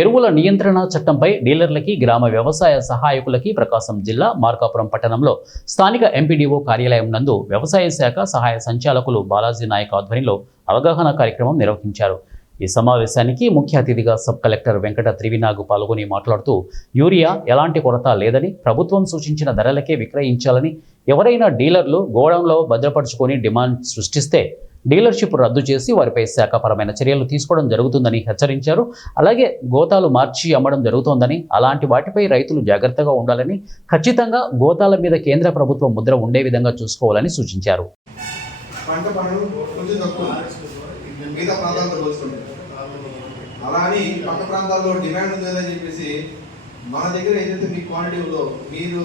ఎరువుల నియంత్రణ చట్టంపై డీలర్లకి, గ్రామ వ్యవసాయ సహాయకులకి ప్రకాశం జిల్లా మార్కాపురం పట్టణంలో స్థానిక ఎంపీడీఓ కార్యాలయం నందు వ్యవసాయ శాఖ సహాయ సంచాలకులు బాలాజీ నాయక్ ఆధ్వర్యంలో అవగాహన కార్యక్రమం నిర్వహించారు. ఈ సమావేశానికి ముఖ్య అతిథిగా సబ్ కలెక్టర్ వెంకట త్రివినాగ్ పాల్గొని మాట్లాడుతూ యూరియా ఎలాంటి కొరత లేదని, ప్రభుత్వం సూచించిన ధరలకే విక్రయించాలని, ఎవరైనా డీలర్లు గోడౌన్లో భద్రపరుచుకొని డిమాండ్ సృష్టిస్తే డీలర్షిప్ రద్దు చేసి వారిపై శాఖపరమైన చర్యలు తీసుకోవడం జరుగుతుందని హెచ్చరించారు. అలాగే గోతాలు మార్చి అమ్మడం జరుగుతోందని, అలాంటి వాటిపై రైతులు జాగ్రత్తగా ఉండాలని, ఖచ్చితంగా గోతాల మీద కేంద్ర ప్రభుత్వం ముద్ర ఉండే విధంగా చూసుకోవాలని సూచించారు. అలా అని పక్క ప్రాంతాల్లో డిమాండ్ ఉందని చెప్పేసి మన దగ్గర ఏదైతే మీ క్వాంటిటీ ఉందో మీరు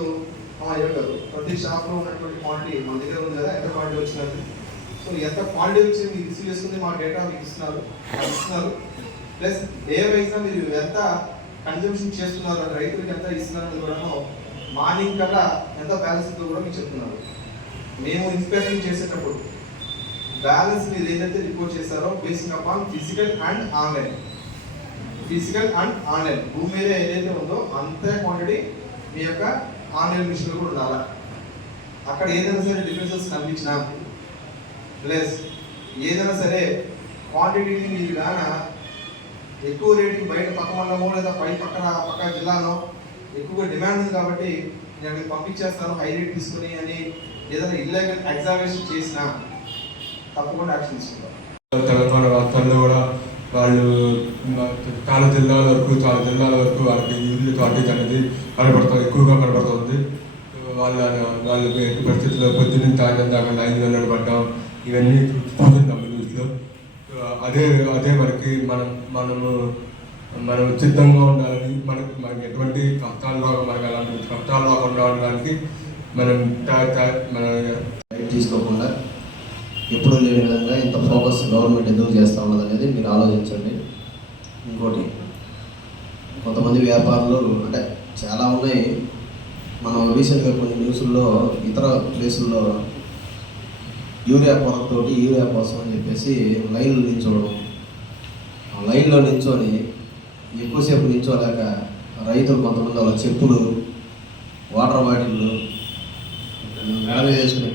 చెప్పారు, ప్రతి షాప్లో ఉన్నటువంటి క్వాంటిటీ మన దగ్గర ఉంది కదా, ఎంత క్వాంటిటీ వచ్చినది, సో ఎంత క్వాంటిటీ వచ్చి మీకు రిసీవ్ చేసుకుని మా డేటా మీకు ఇస్తున్నారు ప్లస్ డే వైజ్గా మీరు ఎంత కన్జంప్షన్ చేస్తున్నారు, రైతులకు ఎంత ఇస్తున్నారని కూడా మార్నింగ్ కల్లా ఎంత బ్యాలెన్స్ కూడా మీకు చెప్తున్నారు. మేము ఇన్స్పెక్షన్ చేసేటప్పుడు బ్యాలెన్స్ మీరు ఏదైతే రిపోర్ట్ చేస్తారో based upon physical and online భూమి మీద ఏదైతే ఉందో అంతే క్వాంటిటీ మీ యొక్క ఆన్లైన్ మిషన్లో కూడా ఉండాలి. అక్కడ ఏదైనా సరే డిఫరెన్సెస్ కనిపించినా ప్లస్ ఏదైనా సరే క్వాంటిటీని మీరు కానీ ఎక్కువ రేటింగ్ బయట పక్క మండలమో లేదా పక్క జిల్లాలో ఎక్కువగా డిమాండ్ ఉంది కాబట్టి నేను మీకు పంపించేస్తాను హై రేట్ తీసుకుని అని ఏదైనా ఇల్లీగల్ ఎగ్జామినేషన్ చేసినా తప్పకుండా యాక్షన్ తీసుకుంటాం. తెలంగాణ రాష్ట్రాల్లో కూడా వాళ్ళు చాలా జిల్లాల వరకు వాళ్ళకి యూరియా షార్టేజ్ అనేది ఎక్కువగా కనబడుతుంది. వాళ్ళ పరిస్థితుల్లో పొద్దున్న తాగిన దాకా 500 పడ్డాం, ఇవన్నీ చూస్తున్నాం న్యూస్లో. అదే మనకి మనం సిద్ధంగా ఉండాలని, మనకి ఎటువంటి కష్టాలు అలాంటి కష్టాలు రాకుండా ఉండడానికి మనం తీసుకోకుండా ఎప్పుడూ లేని విధంగా ఇంత ఫోకస్ గవర్నమెంట్ ఎందుకు చేస్తూ ఉన్నది అనేది మీరు ఆలోచించండి. ఇంకోటి, కొంతమంది వ్యాపారులు అంటే చాలా ఉన్నాయి. మనం రీసెంట్గా కొన్ని న్యూస్ల్లో ఇతర ప్లేసుల్లో యూరియా కొరతతోటి యూరియా కోసం అని చెప్పేసి లైన్లో నిల్చోవడం, లైన్లో నిల్చొని ఎక్కువసేపు నిల్చోలేక రైతులు కొంతమంది వాళ్ళ చెప్పులు, వాటర్ బాటిళ్ళు వేసుకుని